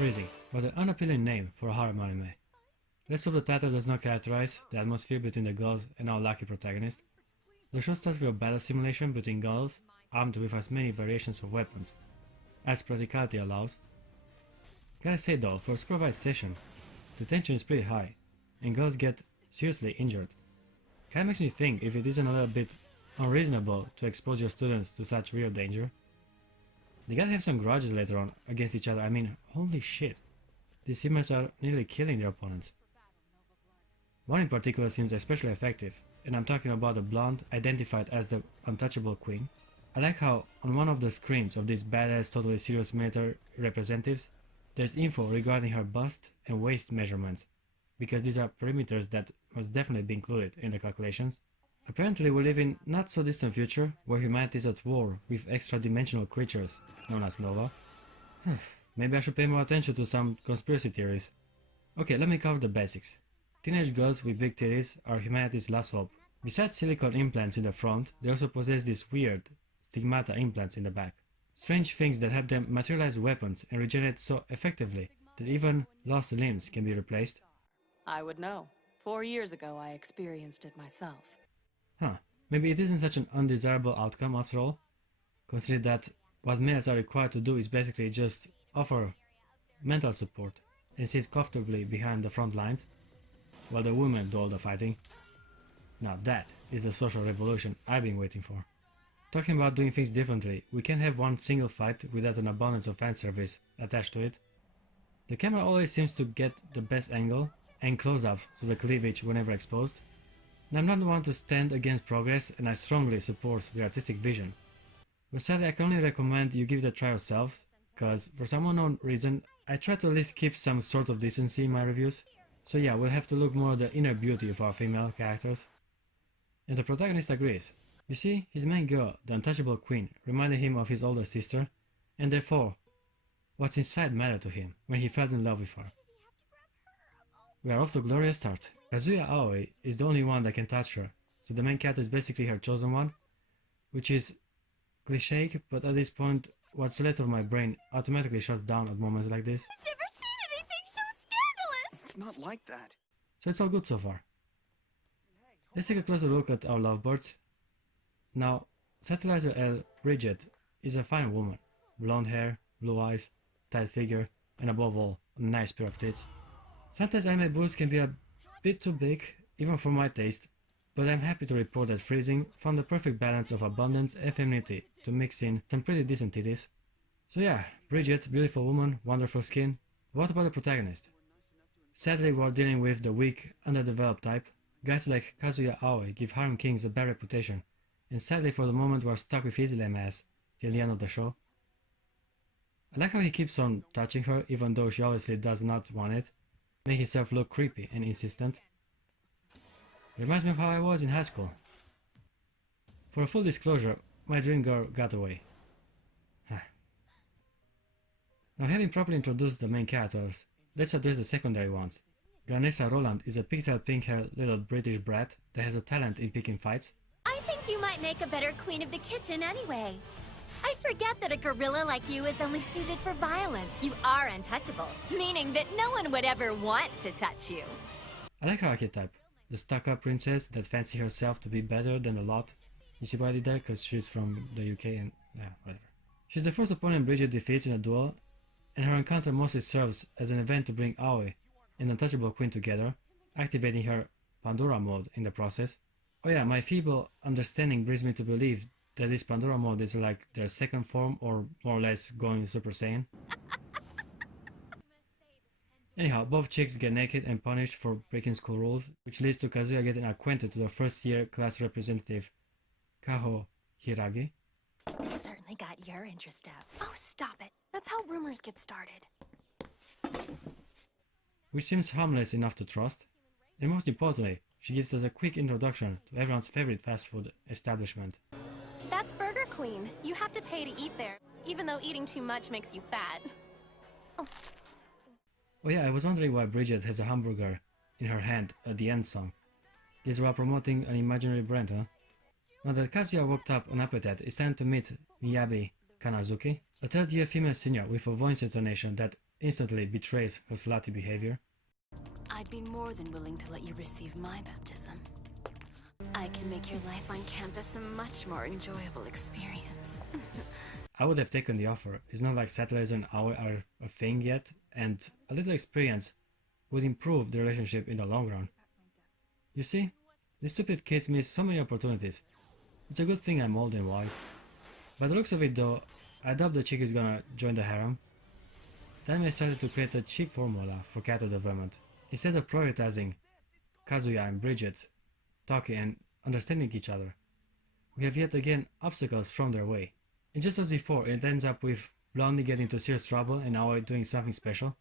Freezing, what an unappealing name for a harem anime. Let's hope the title does not characterize the atmosphere between the girls and our lucky protagonist. The show starts with a battle simulation between girls, armed with as many variations of weapons as practicality allows. Gotta say though, for a supervised session, the tension is pretty high, and girls get seriously injured. Kinda makes me think if it isn't a little bit unreasonable to expose your students to such real danger. They gotta have some grudges later on against each other. I mean, holy shit. These humans are nearly killing their opponents. One in particular seems especially effective, and I'm talking about the blonde identified as the untouchable queen. I like how on one of the screens of these badass totally serious military representatives, there's info regarding her bust and waist measurements, because these are perimeters that must definitely be included in the calculations. Apparently we live in not so distant future where humanity is at war with extra-dimensional creatures known as Nova. Maybe I should pay more attention to some conspiracy theories. Okay, let me cover the basics. Teenage girls with big titties are humanity's last hope. Besides silicone implants in the front, they also possess these weird stigmata implants in the back. Strange things that help them materialize weapons and regenerate so effectively that even lost limbs can be replaced. I would know. 4 years ago I experienced it myself. Maybe it isn't such an undesirable outcome after all. Consider that what males are required to do is basically just offer mental support and sit comfortably behind the front lines, while the women do all the fighting. Now that is the social revolution I've been waiting for. Talking about doing things differently, we can't have one single fight without an abundance of fan service attached to it. The camera always seems to get the best angle and close-up to the cleavage whenever exposed. And I'm not the one to stand against progress, and I strongly support the artistic vision. But sadly I can only recommend you give it a try yourselves, cause for some unknown reason I try to at least keep some sort of decency in my reviews. So yeah, we'll have to look more at the inner beauty of our female characters. And the protagonist agrees. You see, his main girl, the untouchable queen, reminded him of his older sister, and therefore, what's inside mattered to him when he fell in love with her. We are off to a glorious start. Kazuya Aoi is the only one that can touch her, so the main character is basically her chosen one, which is cliché, but at this point, what's left of my brain automatically shuts down at moments like this. I've never seen anything so scandalous! It's not like that. So it's all good so far. Let's take a closer look at our lovebirds. Now, Satellite L. Bridget is a fine woman. Blonde hair, blue eyes, tight figure, and above all, a nice pair of tits. Sometimes anime boobs can be a bit too big, even for my taste, but I'm happy to report that Freezing found the perfect balance of abundance and femininity to mix in some pretty decent titties. So yeah, Bridget, beautiful woman, wonderful skin. What about the protagonist? Sadly, we're dealing with the weak, underdeveloped type. Guys like Kazuya Aoi give harem kings a bad reputation, and sadly for the moment we're stuck with his lame ass till the end of the show. I like how he keeps on touching her even though she obviously does not want it, making himself look creepy and insistent. Reminds me of how I was in high school. For a full disclosure, my dream girl got away. Now having properly introduced the main characters, let's address the secondary ones. Granessa Roland is a pigtail pink-haired little British brat that has a talent in picking fights. I think you might make a better queen of the kitchen anyway. I forget that a gorilla like you is only suited for violence. You are untouchable, meaning that no one would ever want to touch you. I like her archetype, the stuck-up princess that fancy herself to be better than a lot. You see why I did that? Because she's from the UK and yeah, whatever. She's the first opponent Bridget defeats in a duel, and her encounter mostly serves as an event to bring Aoi and Untouchable Queen together, activating her Pandora mode in the process. Oh yeah, my feeble understanding brings me to believe that this Pandora mode is like their second form or more or less going Super Saiyan. Anyhow, both chicks get naked and punished for breaking school rules, which leads to Kazuya getting acquainted to the first year class representative, Kaho Hiragi. You certainly got your interest up. Oh, stop it. That's how rumors get started. Which seems harmless enough to trust, and most importantly, she gives us a quick introduction to everyone's favorite fast food establishment. That's Burger Queen. You have to pay to eat there, even though eating too much makes you fat. Oh yeah, I was wondering why Bridget has a hamburger in her hand at the end song. Guess while promoting an imaginary brand, huh? Now that Kazuya worked up an appetite, it's time to meet Miyabi Kanazuki, a third-year female senior with a voice intonation that instantly betrays her slutty behavior. I'd be more than willing to let you receive my baptism. I can make your life on campus a much more enjoyable experience. I would have taken the offer. It's not like settlers and AOE are a thing yet, and a little experience would improve the relationship in the long run. You see, these stupid kids miss so many opportunities. It's a good thing I'm old and wise. By the looks of it though, I doubt the chick is gonna join the harem. Then I started to create a cheap formula for character development. Instead of prioritizing Kazuya and Bridget talking and understanding each other, we have yet again obstacles from their way. And just as before, it ends up with Blondie getting into serious trouble and Aoi doing something special.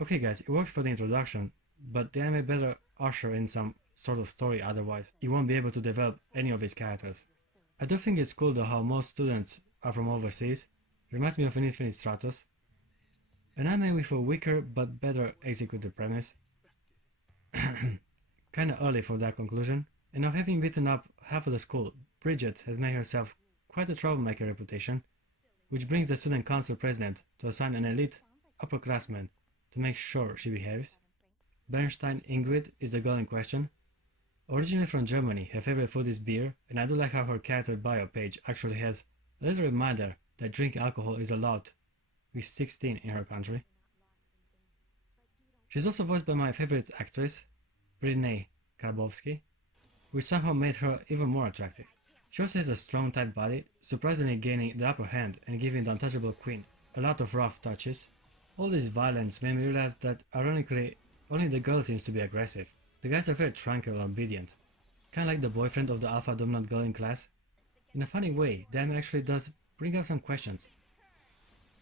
Okay guys, it works for the introduction, but the anime better usher in some sort of story, otherwise you won't be able to develop any of its characters. I do think it's cool though how most students are from overseas. It reminds me of an Infinite Stratos. An anime with a weaker but better executed premise. Kinda early for that conclusion, and now having beaten up half of the school, Bridget has made herself quite a troublemaker reputation, which brings the student council president to assign an elite upperclassman to make sure she behaves. Bernstein Ingrid is the girl in question. Originally from Germany, her favorite food is beer, and I do like how her character bio page actually has a little reminder that drinking alcohol is allowed with 16 in her country. She's also voiced by my favorite actress, Brittany Karbowski, which somehow made her even more attractive. She also has a strong tight body, surprisingly gaining the upper hand and giving the untouchable queen a lot of rough touches. All this violence made me realize that ironically only the girl seems to be aggressive. The guys are very tranquil and obedient, kinda like the boyfriend of the alpha dominant girl in class. In a funny way, the anime actually does bring up some questions.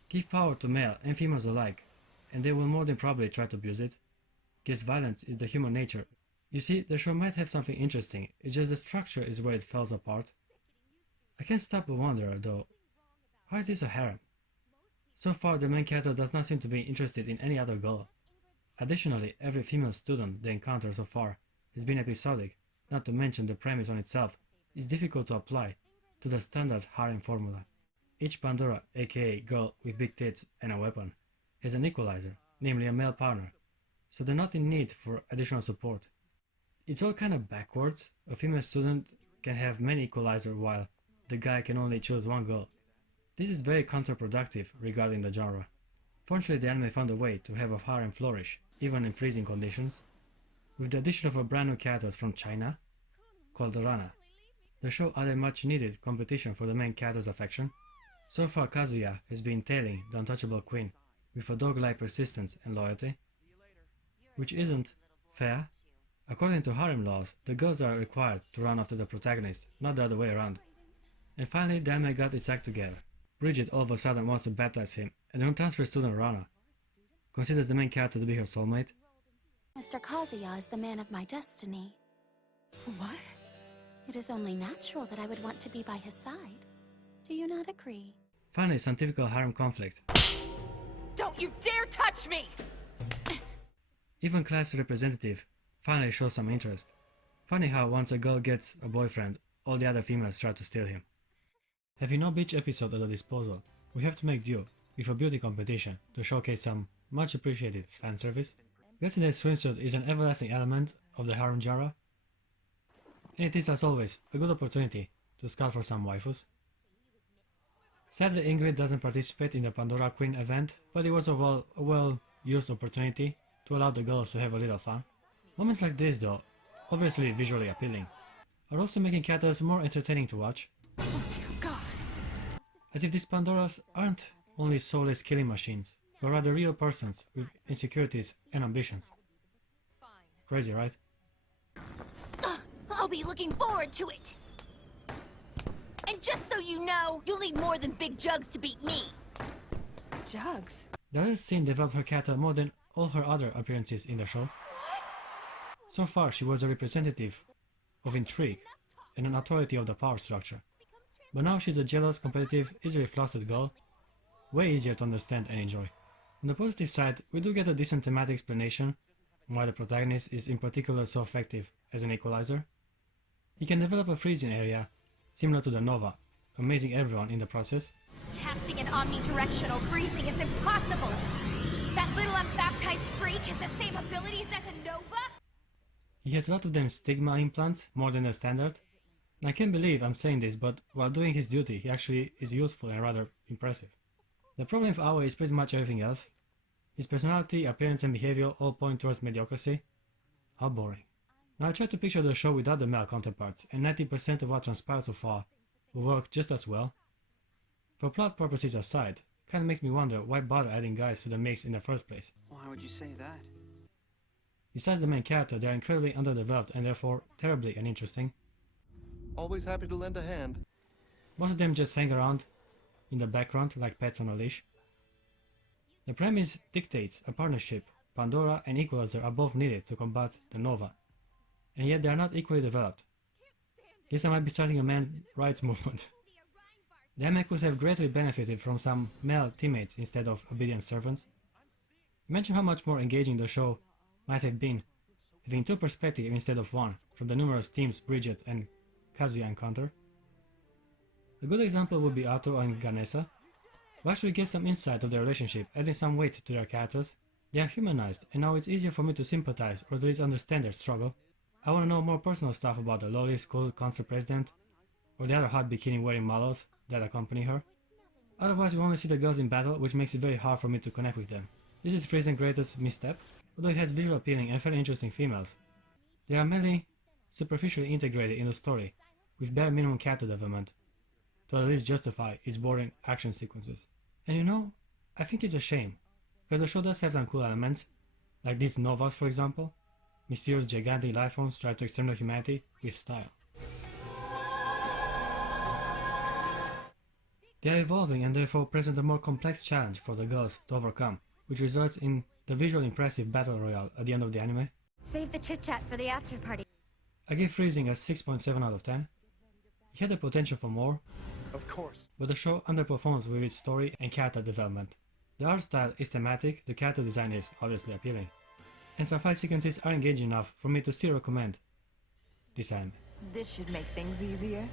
Give power to male and females alike, and they will more than probably try to abuse it. Guess violence is the human nature. You see, the show might have something interesting, it's just the structure is where it falls apart. I can't stop but wonder, though, how is this a harem? So far, the main character does not seem to be interested in any other girl. Additionally, every female student they encounter so far has been episodic, not to mention the premise on itself is difficult to apply to the standard harem formula. Each Pandora, aka girl with big tits and a weapon, has an equalizer, namely a male partner, so they're not in need for additional support. It's all kind of backwards. A female student can have many equalizers while the guy can only choose one girl. This is very counterproductive regarding the genre. Fortunately, the anime found a way to have a harem flourish, even in freezing conditions. With the addition of a brand new character from China, called Rana, the show added much needed competition for the main character's affection. So far, Kazuya has been tailing the untouchable queen with a dog-like persistence and loyalty, which isn't fair. According to harem laws, the girls are required to run after the protagonist, not the other way around. And finally, the anime got its act together. Bridget all of a sudden wants to baptize him, and her transfer student Rana considers the main character to be her soulmate. Mr. Kazuya is the man of my destiny. What? It is only natural that I would want to be by his side. Do you not agree? Finally, some typical harem conflict. Don't you dare touch me! Even class representative finally shows some interest. Funny how once a girl gets a boyfriend, all the other females try to steal him. Having no beach episode at our disposal, we have to make do with a beauty competition to showcase some much appreciated fan service. Guessing that swimsuit is an everlasting element of the harem genre, and it is as always a good opportunity to scout for some waifus. Sadly, Ingrid doesn't participate in the Pandora Queen event, but it was a well-used opportunity to allow the girls to have a little fun. Moments like this, though, obviously visually appealing, are also making characters more entertaining to watch. Oh dear God! As if these Pandoras aren't only soulless killing machines, but rather real persons with insecurities and ambitions. Crazy, right? I'll be looking forward to it! And just so you know, you'll need more than big jugs to beat me! Jugs? The other scene developed her character more than all her other appearances in the show. So far, she was a representative of intrigue and an authority of the power structure. But now she's a jealous, competitive, easily flustered girl, way easier to understand and enjoy. On the positive side, we do get a decent thematic explanation on why the protagonist is in particular so effective as an equalizer. He can develop a freezing area similar to the Nova, amazing everyone in the process. Casting an omnidirectional freezing is impossible! That little unbaptized freak has the same abilities as a Nova? He has a lot of them stigma implants, more than the standard. And I can't believe I'm saying this, but while doing his duty, he actually is useful and rather impressive. The problem with Aoi is pretty much everything else. His personality, appearance and behavior all point towards mediocrity. How boring. Now I try to picture the show without the male counterparts, and 90% of what transpired so far will work just as well. For plot purposes aside, it kinda makes me wonder why bother adding guys to the mix in the first place. Why would you say that? Besides the main character, they are incredibly underdeveloped and therefore terribly uninteresting. Always happy to lend a hand. Most of them just hang around in the background like pets on a leash. The premise dictates a partnership. Pandora and Equalizer are both needed to combat the Nova, and yet they are not equally developed. Guess I might be starting a men's rights movement. The Amekus have greatly benefited from some male teammates instead of obedient servants. Imagine how much more engaging the show might have been, having two perspectives instead of one, from the numerous teams Bridget and Kazuya encounter. A good example would be Arthur and Ganesa, who actually get some insight of their relationship, adding some weight to their characters. They are humanized, and now it's easier for me to sympathize or at least understand their struggle. I want to know more personal stuff about the lowly school council president, or the other hot bikini-wearing models that accompany her. Otherwise, we only see the girls in battle, which makes it very hard for me to connect with them. This is Friesen's greatest misstep, although it has visual appealing and fairly interesting females. They are merely superficially integrated in the story, with bare minimum character development, to at least justify its boring action sequences. And you know, I think it's a shame, because the show does have some cool elements, like these Novas for example. Mysterious gigantic life forms try to exterminate humanity with style. They are evolving and therefore present a more complex challenge for the girls to overcome, which results in the visually impressive battle royale at the end of the anime. Save the chit-chat for the after party. I give Freezing a 6.7 out of 10. It had the potential for more, Of course. but the show underperforms with its story and character development. The art style is thematic, the character design is obviously appealing, and some fight sequences are engaging enough for me to still recommend this anime. This should make things easier.